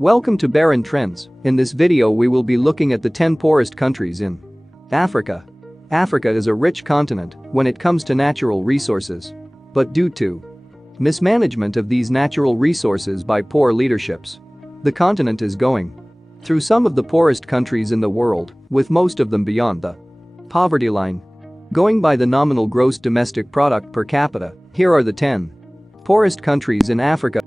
Welcome to Barren Trends. In this video we will be looking at the 10 poorest countries in Africa. Africa is a rich continent when it comes to natural resources. But due to mismanagement of these natural resources by poor leaderships, the continent is going through some of the poorest countries in the world, with most of them beyond the poverty line. Going by the nominal gross domestic product per capita, here are the 10 poorest countries in Africa.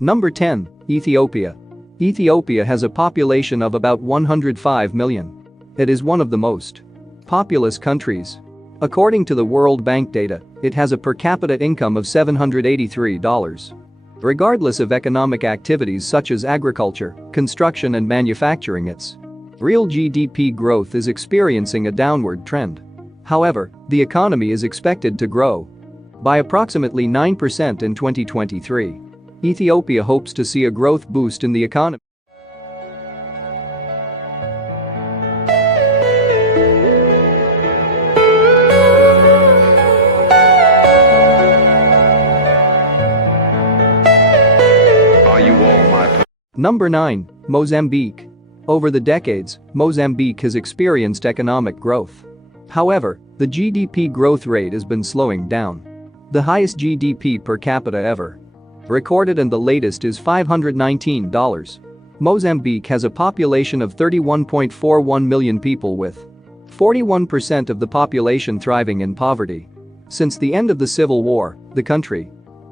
Number 10. Ethiopia. Ethiopia has a population of about 105 million. It is one of the most populous countries. According to the World Bank data, it has a per capita income of $783. Regardless of economic activities such as agriculture, construction and manufacturing, its real GDP growth is experiencing a downward trend. However, the economy is expected to grow by approximately 9% in 2023. Ethiopia hopes to see a growth boost in the economy. Number 9. Mozambique. Over the decades, Mozambique has experienced economic growth. However, the GDP growth rate has been slowing down. The highest GDP per capita ever recorded and the latest is $519. Mozambique has a population of 31.41 million people with 41% of the population thriving in poverty. Since the end of the Civil War, the country's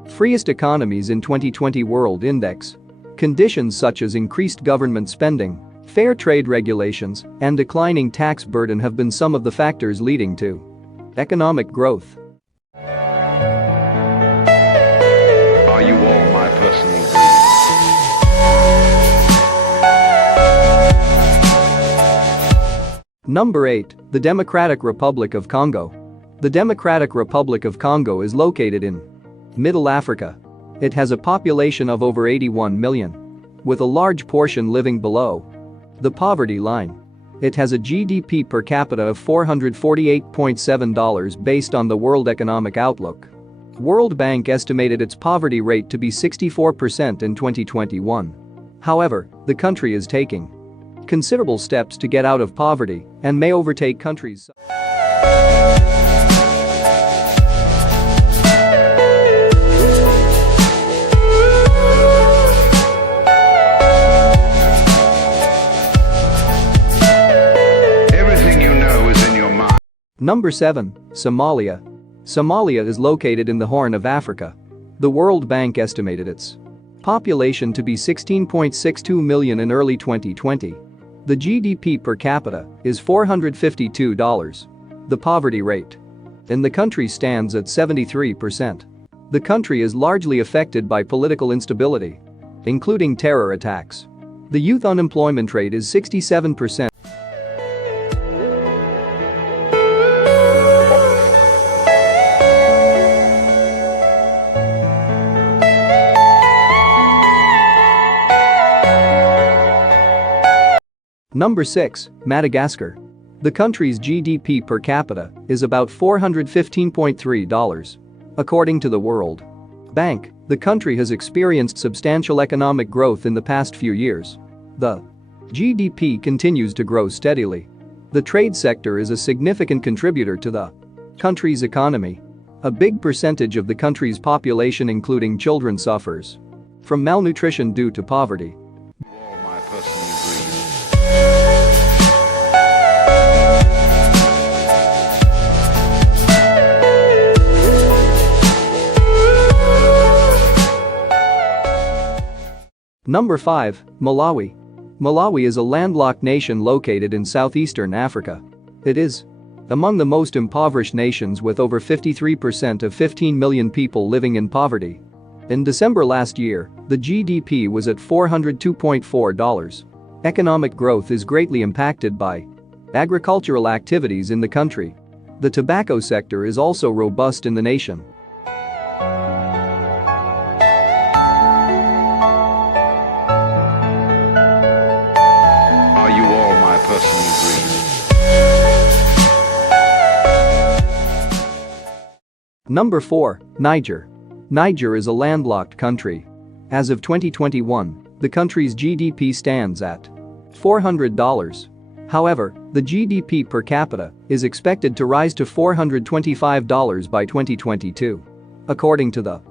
freest economies in 2020 World Index. Conditions such as increased government spending, fair trade regulations, and declining tax burden have been some of the factors leading to economic growth. Are you all my personal dreams? Number 8. The Democratic Republic of Congo. The Democratic Republic of Congo is located in Middle Africa. It has a population of over 81 million, with a large portion living below the poverty line. It has a GDP per capita of $448.7 based on the World Economic Outlook. World Bank estimated its poverty rate to be 64% in 2021. However, the country is taking considerable steps to get out of poverty and may overtake countries. Number 7. Somalia. Somalia is located in the Horn of Africa. The World Bank estimated its population to be 16.62 million in early 2020. The GDP per capita is $452. The poverty rate in the country stands at 73%. The country is largely affected by political instability, including terror attacks. The youth unemployment rate is 67%. Number 6. Madagascar. The country's GDP per capita is about $415.3. According to the World Bank, the country has experienced substantial economic growth in the past few years. The GDP continues to grow steadily. The trade sector is a significant contributor to the country's economy. A big percentage of the country's population, including children, suffers from malnutrition due to poverty. Number 5. Malawi. Malawi is a landlocked nation located in southeastern Africa. It is among the most impoverished nations with over 53% of 15 million people living in poverty. In December last year, the GDP was at $402.4. Economic growth is greatly impacted by agricultural activities in the country. The tobacco sector is also robust in the nation. Number 4. Niger. Niger is a landlocked country. As of 2021, the country's GDP stands at $400. However, the GDP per capita is expected to rise to $425 by 2022. According to the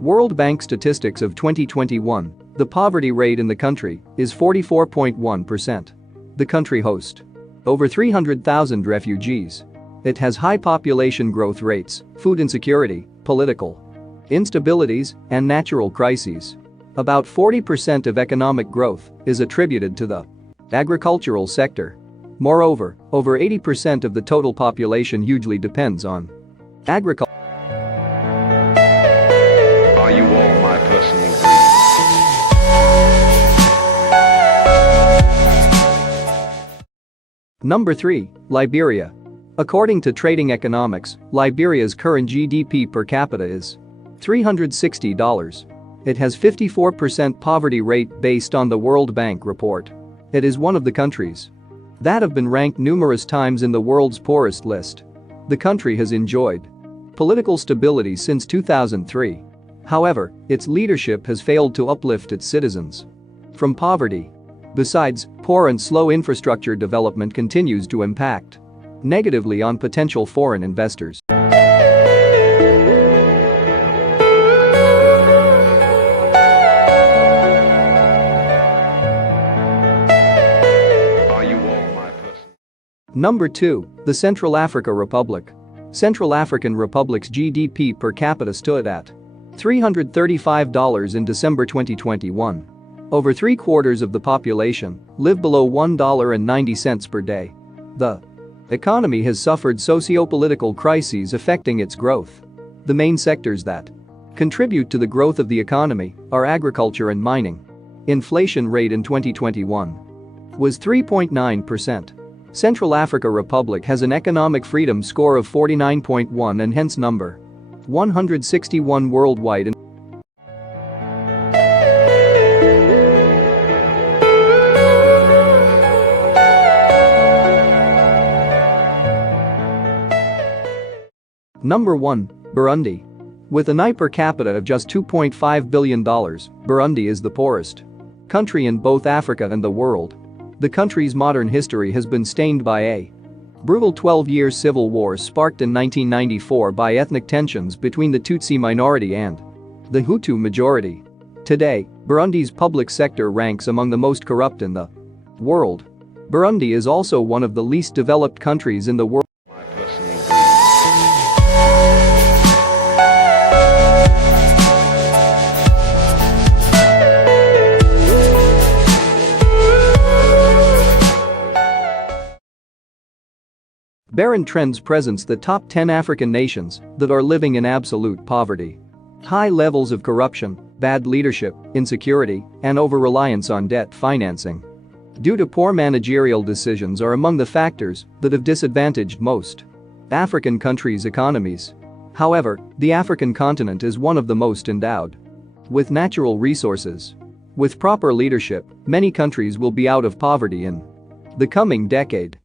World Bank statistics of 2021, the poverty rate in the country is 44.1%. The country hosts over 300,000 refugees. It has high population growth rates, food insecurity, political instabilities, and natural crises. About 40% of economic growth is attributed to the agricultural sector. Moreover, over 80% of the total population hugely depends on agriculture. Are you all my personal greed? Number 3. Liberia. According to Trading Economics, Liberia's current GDP per capita is $360. It has 54% poverty rate based on the World Bank report. It is one of the countries that have been ranked numerous times in the world's poorest list. The country has enjoyed political stability since 2003. However, its leadership has failed to uplift its citizens from poverty. Besides, poor and slow infrastructure development continues to impact negatively on potential foreign investors. Number 2. The Central Africa Republic. Central African Republic's GDP per capita stood at $335 in December 2021. Over 3/4 of the population live below $1.90 per day. The economy has suffered socio-political crises affecting its growth. The main sectors that contribute to the growth of the economy are agriculture and mining. Inflation rate in 2021 was 3.9%. Central Africa Republic has an economic freedom score of 49.1 and hence number 161 worldwide. Number 1. Burundi. With an I per capita of just $2.5 billion, Burundi is the poorest country in both Africa and the world. The country's modern history has been stained by a brutal 12-year civil war sparked in 1994 by ethnic tensions between the Tutsi minority and the Hutu majority. Today, Burundi's public sector ranks among the most corrupt in the world. Burundi is also one of the least developed countries in the world. Barron Trends presents the top 10 African nations that are living in absolute poverty. High levels of corruption, bad leadership, insecurity, and over-reliance on debt financing due to poor managerial decisions are among the factors that have disadvantaged most African countries' economies. However, the African continent is one of the most endowed with natural resources. With proper leadership, many countries will be out of poverty in the coming decade.